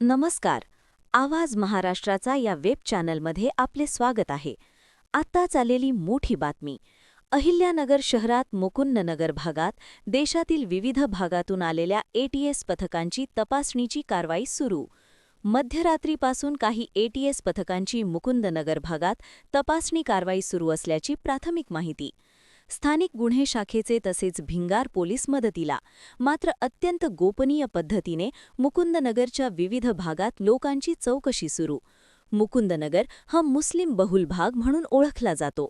नमस्कार. आवाज महाराष्ट्राचा या वेब चॅनलमध्ये आपले स्वागत आहे. आत्ताच आलेली मोठी बातमी. अहिल्यानगर शहरात मुकुंदनगर भागात देशातील विविध भागातून आलेल्या एटीएस पथकांची तपासणीची कारवाई सुरू. मध्यरात्रीपासून काही एटीएस पथकांची मुकुंदनगर भागात तपासणी कारवाई सुरू असल्याची प्राथमिक माहिती. स्थानिक गुन्हे शाखेचे तसेच भिंगार पोलीस मदतीला. मात्र अत्यंत गोपनीय पद्धतीने मुकुंदनगरच्या विविध भागात लोकांची चौकशी सुरू. मुकुंदनगर हा मुस्लिम बहुल भाग म्हणून ओळखला जातो.